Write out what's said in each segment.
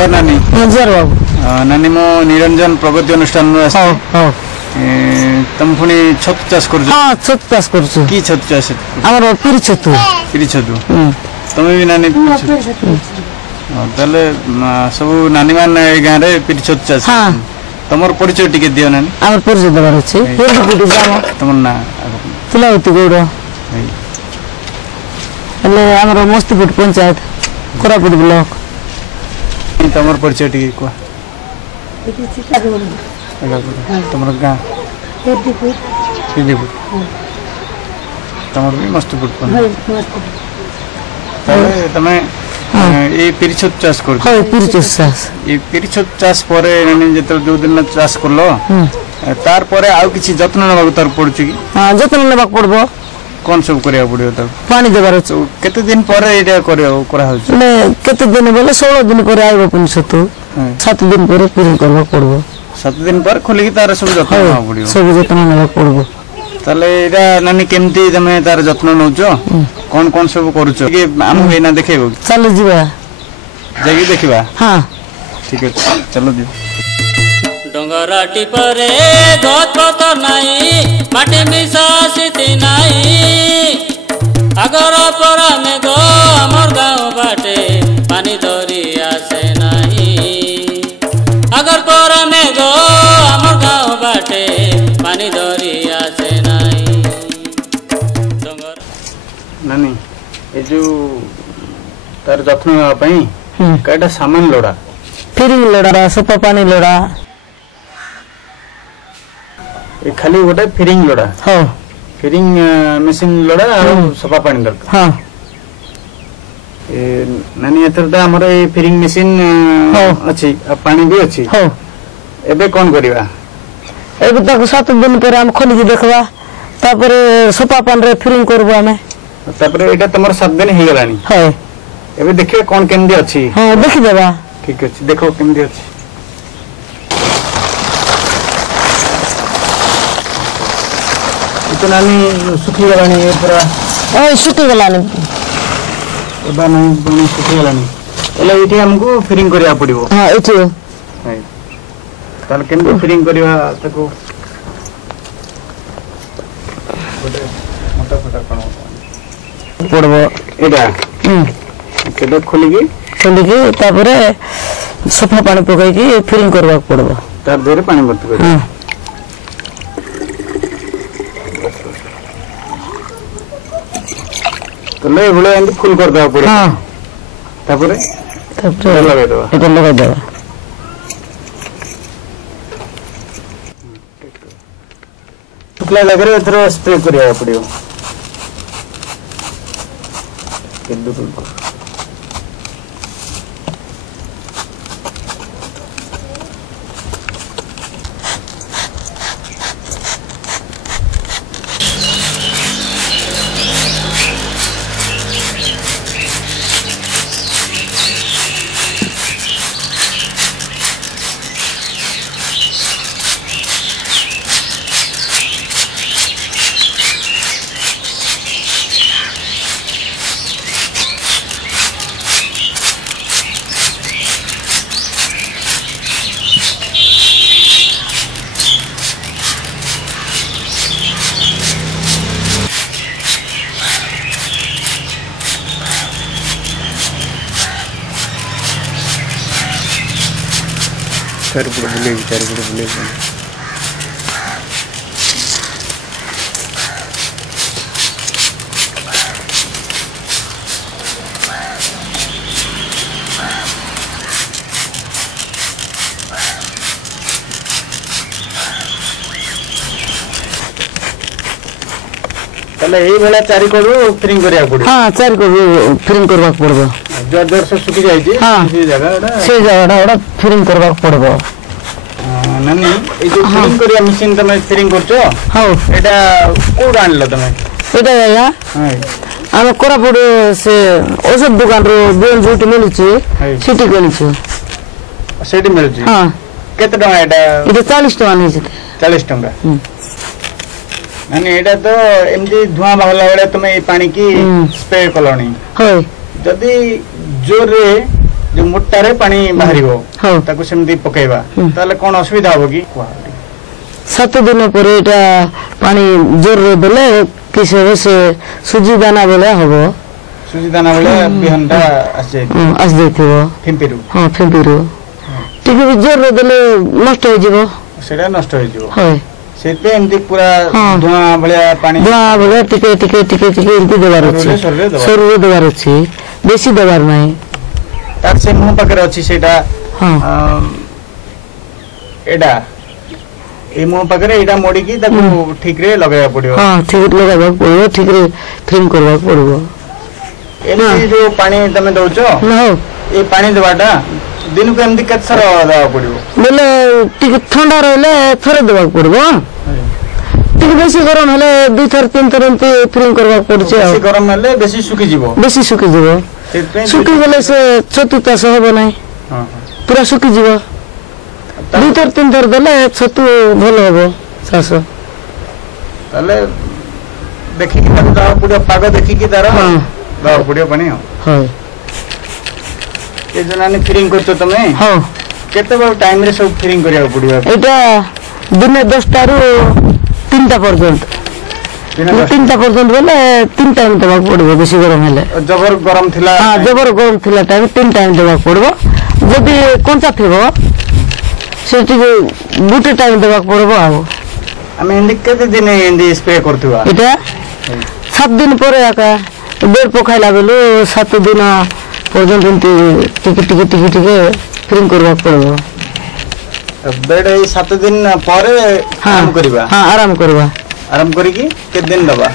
जर नानी जर बाबू नानी मो निरंजन प्रगति अनुष्ठान तुम पुणी छतु चाष कर हाँ छतु चाष कर की छतु चाष हमर पिरी छतु तुम भी नानी ताले सब नानी मान गाँ रे पिरी छतु चाष तमर परिचय टिके दियो नानी हमर परिचय देबार अछि हेरपुटी जाम तमर ना तुलावती गौड़ हेले हमर मस्तीपुर पंचायत कोरापुट ब्लॉक तमर परिचय टिके को तमर गाँ तमर भी मस्तीपुर तमे ये पिरिछत चाष कर हां पिरिछत चाष ये पिरिछत चाष परे नानी जेत जो दिन चाष करलो तार परे आ किछि जत्न नबाक तार पड़छु की हां जत्न नबाक पड़बो कोन सब करिया पड़ियो तार पानी देबार छ केते दिन परे एटा करियो करा हो छ ने केते दिन बोले 16 दिन परे आइबो पिरिछत 7 दिन परे पिरिन करबा पड़बो 7 दिन पर खोली की तार सब जत्न नबाक पड़ियो सब जत्न नबाक पड़बो ताले एटा नानी केमती तमे तार जत्न नउचो कौन सब करूचो कि हम एना देखेबो चल जीवा जागी देखिबा हां ठीक है चलो जी डोंगराटी परे धोत पतर नाही माटी मिसा सिति नाही आगर परा में गो हमर गाँव बाटे पानी धरी आसे नाही आगर परा में गो हमर गाँव बाटे पानी धरी आसे नाही नानी ए जो तार जत्न नवा पई काटा सामान लोड़ा फिरिंग लोड़ा सफा पानी लोड़ा ए खाली गोटे फिरिंग लोड़ा हां फिरिंग मशीन लोड़ा और सफा पानी दरकार हां ए नानी एतरदा हमर ए फिरिंग मशीन अछि आ पानी भी अछि हां एबे कोन करिवा एबे तक 7 दिन पर हम खोली के देखबा तापर सफा पानी रे फिरिंग करबो हमें तापर एटा तमर 7 दिन हे गलानी हां एबे देखिए कोन केंदी अछि हां देखि देबा ठीक अछि देखो केंदी अछि इतना नहीं सुखी गलानी ए पूरा ओय सुखी गलानी एबा नहीं बनी सुखी गलानी एले इठी हमको फिरिंग करिया पड़िबो हां इठी हाय ताल केंदी फिरिंग करिवा तको मोटा फटा कोन पड़बो एडा केबे खोली के तापरे सफा पानी पकाई की फिरिंग करबा पड़बो तार देरे पानी भर्ती कर हां तो ले बोले एंड फुल कर दवा पड़े हां तापरे लगा दवा एटा लगा दवा शुक्ला लगे एथरो स्प्रे करिया पड़ियो केंदु चारिपट बुले तले एई बेला चारि करू फिरिंग करिया पड़े हां चारि करू फिरिंग करबा पड़बो जर से सुखी जाई छी से जगह फिरिंग करबा पड़बो नानी ए जो फिरिंग करिया मशीन तमे फिरिंग करछो हां एटा कोड आनलो तमे एटा या हां हम कोरापुट से औषध दुकान रो बेल जूट मिलुची सिटी कोनिछु सेठी मिलुची हां केते टका एटा 40 टका नै छै 40 टका नानी एटा तो एमदी धुआं बाहला बेले तमे पानी की स्प्रे कलोनी होय जदी जोर रे ମୋଟାରେ ପାଣି ବାହାରିବ ହଁ ତାକୁ ସେମିତି ପକେଇବା ତାହେଲେ କଣ ଅସୁବିଧା ହବ କି? 7 ଦିନ ପରେ ଏଟା ପାଣି ଜୋରରେ ଦେଲେ କିଛି ହେବ ସେ ସୁଜି ଦାନା ଭଳିଆ ହବ ସୁଜି ଦାନା ଭଳିଆ ବିହନଟା ଆସିଯାଇଥିବ ଫିମ୍ପିରୁ ହଁ ଫିମ୍ପିରୁ ଟିକେ ବି ଜୋରରେ ଦେଲେ ନଷ୍ଟ ହେଇଯିବ ସେଟା ନଷ୍ଟ ହେଇଯିବ ହଁ ସେଥିପାଇଁ ଏମିତି ପୁରା ଧୂଆଁ ଭଳିଆ ପାଣି ଧୂଆଁ ଭଳିଆ ଟିକେ ଟିକେ ଟିକେ ଟିକେ ଏମିତି ଦେବାର ଅଛି ସରୁରେ ଦେବାର ଅଛି ବେଶୀ ଦେବାର ନାହିଁ ତାର ସେ ମୁହଁ ପାଖରେ ଅଛି ସେଇଟା ହଁ ଏଇଟା এই মুহ পাখরে এটা মোড়িকি তাকে ঠিক রে লগাইବାକୁ পড়িବ ହଁ ଠିକ ଲଗାଇବାକୁ ପଡିବ ଠିକରେ ଫିଲ୍ମ କରିବାକୁ ପଡିବ ଏମିତି ଯୋଉ ପାଣି ତମେ ଦଉଛ ଏ ପାଣି ଦେବାଟା ଦିନକୁ ଏମିତି କେତେ ଥର ଦେବାକୁ ପଡିବ? ବୋଲେ ଟିକେ ଥଣ୍ଡା ରହିଲେ ଥରେ ଦେବାକୁ ପଡିବ ଟିକେ ବେଶୀ ଗରମ ହେଲେ 2 ଥର 3 ଥର ଏମିତି ଫିଲ୍ମ କରିବାକୁ ପଡୁଛି ଆଉ ବେଶୀ ଗରମ ହେଲେ ବେଶୀ ଶୁଖିଯିବ ଶୁଖିଗଲେ ସେ ଛତୁ ଚାଷ ହେବ ନାହିଁ ପୁରା ଶୁଖିଯିବ 2 ଥର 3 ଥର ଦେଲେ ଛତୁ ଭଲ ହେବ ଚାଷ ତାହେଲେ ଦେଖିକି ତାକୁ ଦେବାକୁ ପଡିବ ପାଗ ଦେଖିକି ତାର ଦେବାକୁ ପଡିବ ପାଣି ଆଉ ଏ ଯୋଉ ନାନୀ ଫିରିଂ କରୁଛ ତମେ କେତେବେଳେ ଟାଇମରେ ସବୁ ଫିରିଂ କରିବାକୁ ପଡିବ? ଏଇଟା ଦିନେ 10ଟାରୁ 3ଟା ପର୍ଯ୍ୟନ୍ତ 3ଟା ପର୍ଯ୍ୟନ୍ତ ବୋଲେ 3 ଟାଇମ ଦେବାକୁ ପଡିବ ବେଶୀ ଗରମ ହେଲେ ଜବର ଗରମ ଥିଲା ଜବର ଗରମ ଥିଲା ଟାଇମ 3 ଟାଇମ ଦେବାକୁ ପଡିବ ଯଦି କଞ୍ଚା ଥିବ ସେ ଟିକେ 1 ଟାଇମ ଦେବାକୁ ପଡିବ ଆଉ ଆମେ ଏମିତି କେତେ ଦିନ ଏମିତି ସ୍ପ୍ରେ କରୁଥିବା? ଏଇଟା 7 ଦିନ ପରେ ଆକା ବେଡ ପକାଇଲା ବେଳୁ 7 ଦିନ ପର୍ଯ୍ୟନ୍ତ ଏମିତି ଟିକେ ଟିକେ ଟିକେ ଟିକେ ଫିଲ୍ମ କରିବାକୁ ପଡିବ ବେଡ ଏଇ 7 ଦିନ ପରେ ଆରାମ କରିବା ଆରାମ କରିକି କେତେ ଦିନ ଦବା?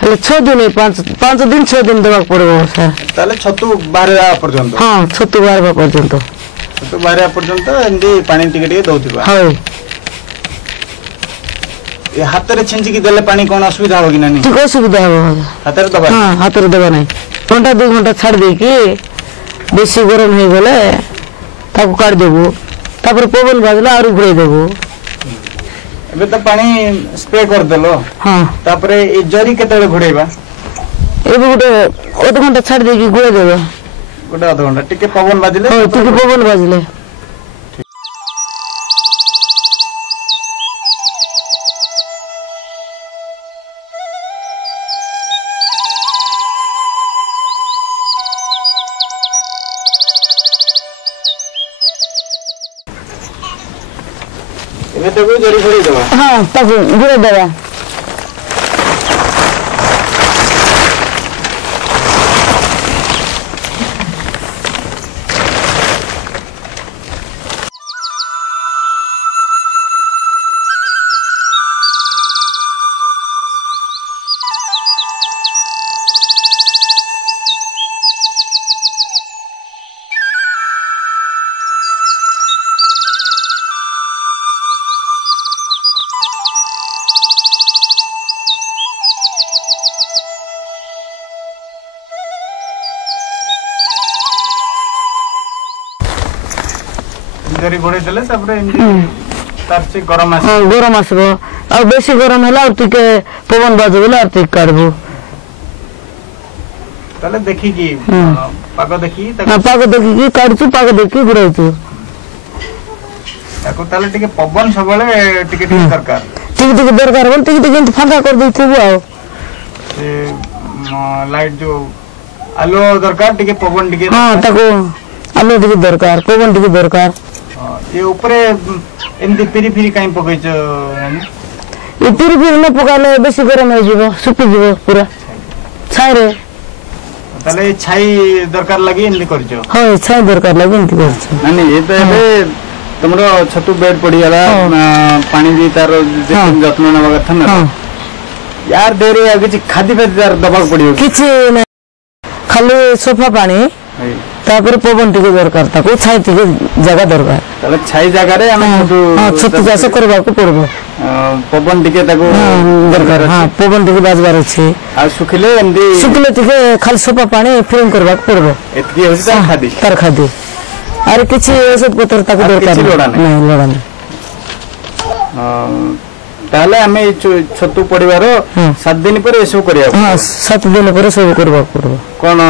ହେଲେ 6 ଦିନ 5 ଦିନ 6 ଦିନ ଦେବାକୁ ପଡିବ ସାର୍ ତାହେଲେ ଛତୁ ବାହାରିବା ପର୍ଯ୍ୟନ୍ତ ଛତୁ ବାହାରିବା ପର୍ଯ୍ୟନ୍ତ ଏମିତି ପାଣି ଟିକେ ଟିକେ ଦଉଥିବା ଏ ହାତରେ ଛିଞ୍ଚିକି ଦେଲେ ପାଣି କଣ ଅସୁବିଧା ହବ କି ନାନି? ଟିକେ ଅସୁବିଧା ହବ ହାତରେ ଦେବା ନାହିଁ ଘଣ୍ଟା 2 ଘଣ୍ଟା ଛାଡି ଦେଇକି ବେଶୀ ଗରମ ହେଇଗଲେ ତାକୁ କାଢିଦେବୁ ତାପରେ ପବନ ବାଜିଲେ ଆହୁରି ଘୋଡେଇ ଦେବୁ ଏବେ ତ ପାଣି ସ୍ପ୍ରେ କରିଦେଲ ତାପରେ ଏ ଜରି କେତେବେଳେ ଘୋଡେଇବା? ଏବେ ଗୋଟେ ଅଧଘଣ୍ଟା ଛାଡି ଦେଇକି ଘୋଡେଇ ଦେବା ଗୋଟେ ଅଧଘଣ୍ଟା ଟିକେ ପବନ ବାଜିଲେ ଏବେ ତାକୁ ଜରି ଘୋଡେଇ ଦେବା ତାକୁ ଘୋଡେଇ ଦେବା ଜରି ଘୋଡେଇ ଦେଲେ ତାପରେ ତାର ସେ ଗରମ ଆସିବ ଆଉ ବେଶୀ ଗରମ ହେଲା ଆଉ ଟିକେ ପବନ ବାଜିବ ଆଉ ଟିକେ କାଢିବୁ ତାହେଲେ ଦେଖିକି ପାଗ ଦେଖିକି କାଢୁଛୁ ପାଗ ଦେଖିକି ଘୋଡାଉଛୁ ତାକୁ ତାହେଲେ ଟିକେ ପବନ ସବୁବେଳେ ଟିକେ ଟିକେ ଦରକାର ଟିକେ ବୋଲେ ଟିକେ ଏମିତି ଫାଙ୍କା କରିଦେଇଥିବୁ ଆଉ ସେ ଲାଇଟ ଯୋଉ ଆଲୁଅ ଦରକାର ଟିକେ ପବନ ଟିକେ ତାକୁ ଆଲୁଅ ଟିକେ ଦରକାର ପବନ ଟିକେ ଦରକାର ये ऊपर एमती पिरी पिरी काई पकैछ ये पिरी पिरी न पकाले बेसी गरम हो जिवो सुखि जिवो पूरा छाई रे तले छाई दरकार लागि एमती करछो छाई दरकार लागि एमती करछो नानी ए त एबे तमरो छतु बेड पड़ी गला पानी भी तार जत्न नबा कथा न यार देरे आ किछि खादी पे तार दबाक पड़ियो किछि खाली सोफा पानी तापर पवन टिके दरकार ताको छाई टिके जगह दरकार तले छाई जगह रे हम छतु चाष करबा को पड़बो पवन टिके ताको दरकार पवन टिके बाजबार अछि आ सुखिले टिके खाली सोफा पानी फिल्म करबा को पड़बो एतकी होसी तार खादी अरे किछि औषध पत्र ताको दरकार नहीं लोड़ा नहीं ताहले हमें छतु पड़िबार 7 दिन पर एसो करिया हां 7 दिन पर सब करबा पड़ो कोन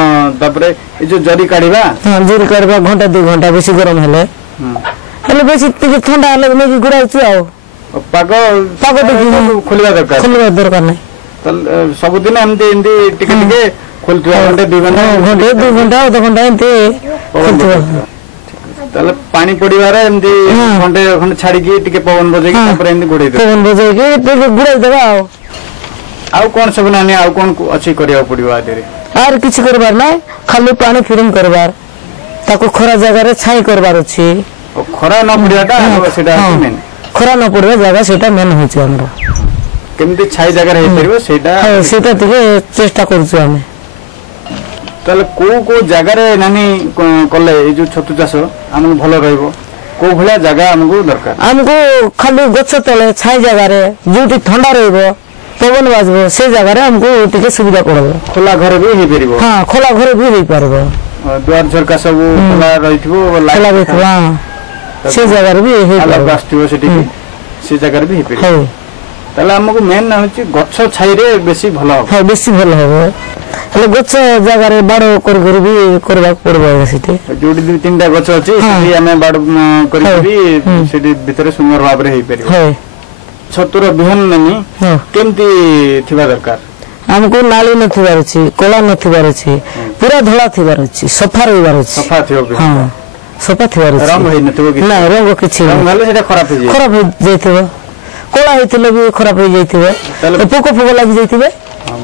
तापरे ए जो जरी काढिबा हां जरी काढबा घंटा 2 घंटा बेसी गरम हेले हेले बेसी टिके ठंडा हेले नेकी गुडाउछु आउ पागो खोलिबा दरकार नै तल सब दिन एमती टिके टिके खोलतुआ घंटे 2 घंटा आधा घंटा एमती खोलतुआ ताले पानी पड़िबार एमती घंटे खंड छाडी की टिके पवन बजे की तापर एमती गुडै दे पवन बजे की टिके गुडै देबा आउ कोन सब नानी आउ कोन अछि करिया पड़िबा आदरे आर किछ करबार नै खाली पानी फिरिंग करबार ताको खरा जगह रे छाई करबार अछि खरा न पड़ियाटा सेटा मेन खरा न पड़बा जगह सेटा मेन होछि हमरा केमती छाई जगह रे परिबो सेटा सेटा टिके चेष्टा करछु हमें ताले को जगह रे नानी कले ए जो छतु चाष हमको भलो रहइबो को भला जगह हमको दरकार हमको खाली गछ तले छाई जगह रे जोटी ठंडा रहइबो पवन बाजबो से जगह रे हमको टिके सुविधा पड़बो खोला घर भी हे परिबो हां खोला घर भी हे परबो द्वार झरका सब खोला रहिथिबो लाइट रहइबो से जगह रे भी हे अलग आस्तिबो सेठी से जगह रे भी हे परिबो ताले हमको मेन ना होची गछ छाई रे बेसी भलो हां बेसी भलो होबो हेले गछ जगह रे बाडो कर भी करबा पड़बो सेठी जोडी 2-3टा गछ अछि सेठी हमें बाडो करि भी सेठी भितरे सुंदर भाव रे हे परिबो छतुर बिहन ननी केमती थिबा दरकार हमको नाली न थिबार अछि कोला न थिबार अछि पूरा धला थिबार अछि सफा रहिबार अछि सफा थियो हां सफा थिबार अछि रंग होई न थिबो कि ना रंग किछि रंग हले सेटा खराब हो जाइथिबो कोला हेतिले भी खराब हो जाइथिबो पोको लागि जाइथिबे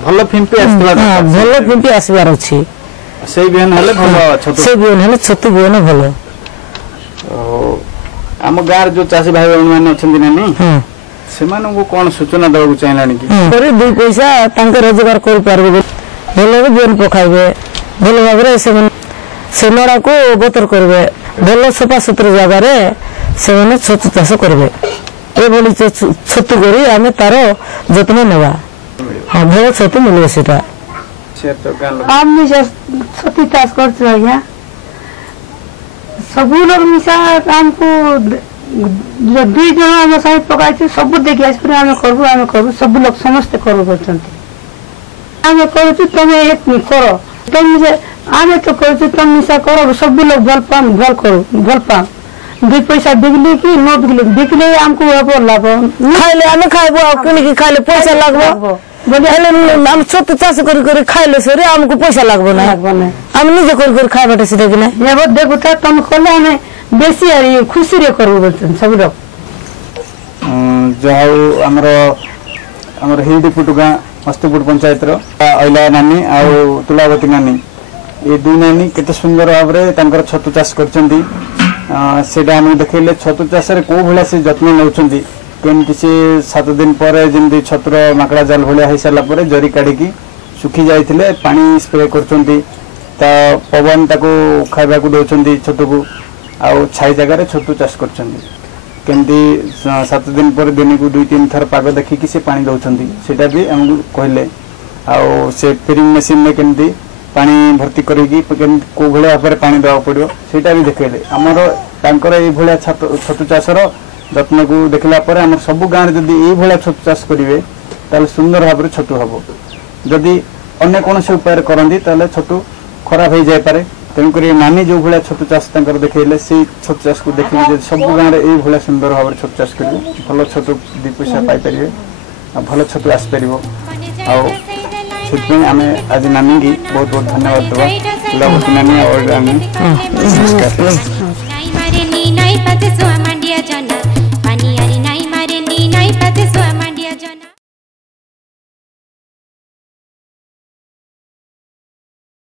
भलो फिम्पी आसबा हां भलो फिम्पी आसबार अछि सेई बिहन हले भलो छतु सेई बिहन हले छतु बिहन भलो हम गार जो चासी भाई बहन माने अछंदी नानी सेमानन को कोन सूचना देबा चाहलानी कि करे 2 पैसा तांके रोजगार कर पारबे भलो बिहन पखाइबे भलो भाबरे से नड़ा को बोतर करबे भलो सफा सुथरा जगह रे से छतु चाष करबे ए बोली छतु करी हमें तारो जत्न नेबा हां भलो छतु मिलबे सेटा से तो गाल हम छतु चाष करछ आज्ञा सब लोग मिसा हमको जो 2 जन हम सहित पकाइछ सब देखि आस पर हम करबो सब लोग समस्त करू बोलछंती हम करू तमे एक नि करो तुम जे आमे तो करू तुम मिसा करो सब लोग भल करू 2 पैसा बिगली की न बिगले हमको अब लाभ खाइले हमें खाइबो किन की खाइले पैसा लागबो बोले हेले हम छतु चाष करी खाइले से रे हमको पैसा लागबो ना हम निजे कर खाइबाटे से कि ना ये देखो त तुम खोले हमें बेसी अरे खुशी रे करू बोलछन सब लोग जहाउ हमर हिडी पुटुगा मस्तपुर पंचायत रो अइला नानी आ तुलावती नानी ए 2 नानी केते सुंदर भाबरे तांकर छतु चाष करचंदी सेटा हम देखैले छतु चाष रे को भला से जत्न नउचंदी केमति से 7 दिन पर जेंदी छतुर माकड़ा जाल भलिया हे साला पर जरी काडी की सुखी जाइथिले पानी स्प्रे करचंदी ता पवन ताको खाइबा को दोचंदी छतु को आ छाई जगह रे छतु चाष करचंदी केमती 7 दिन पर दिन को 2-3 थर पाग देखि कि से पानी दोचंदी सेटा भी हम कहले आ से फिरिंग मशीन में केमती पानी भर्ती करेगी को भले भाव पानी देवा पड़ो सेटा भी देखले हमर तांकर ए भलिया छतु चाषर जत्न को देखला पर हम सब गाँव जदि ए भलिया छतु चाष करिवे ताले सुंदर भाव छतु हबो जदि अन्य कौन से उपाय करंदी ताले छतु खराब हो जाय पारे तेणुक नानी जो भाया छतु चाष देखले से छतु चाष को देखिए सब गाँव में ये सुंदर भाव छतु चाष करेंगे भल छतु 2 पैसा पाइपर भल छतु आसपर आम आज नानी की बहुत बहुत धन्यवाद देवा नानी और नमस्कार।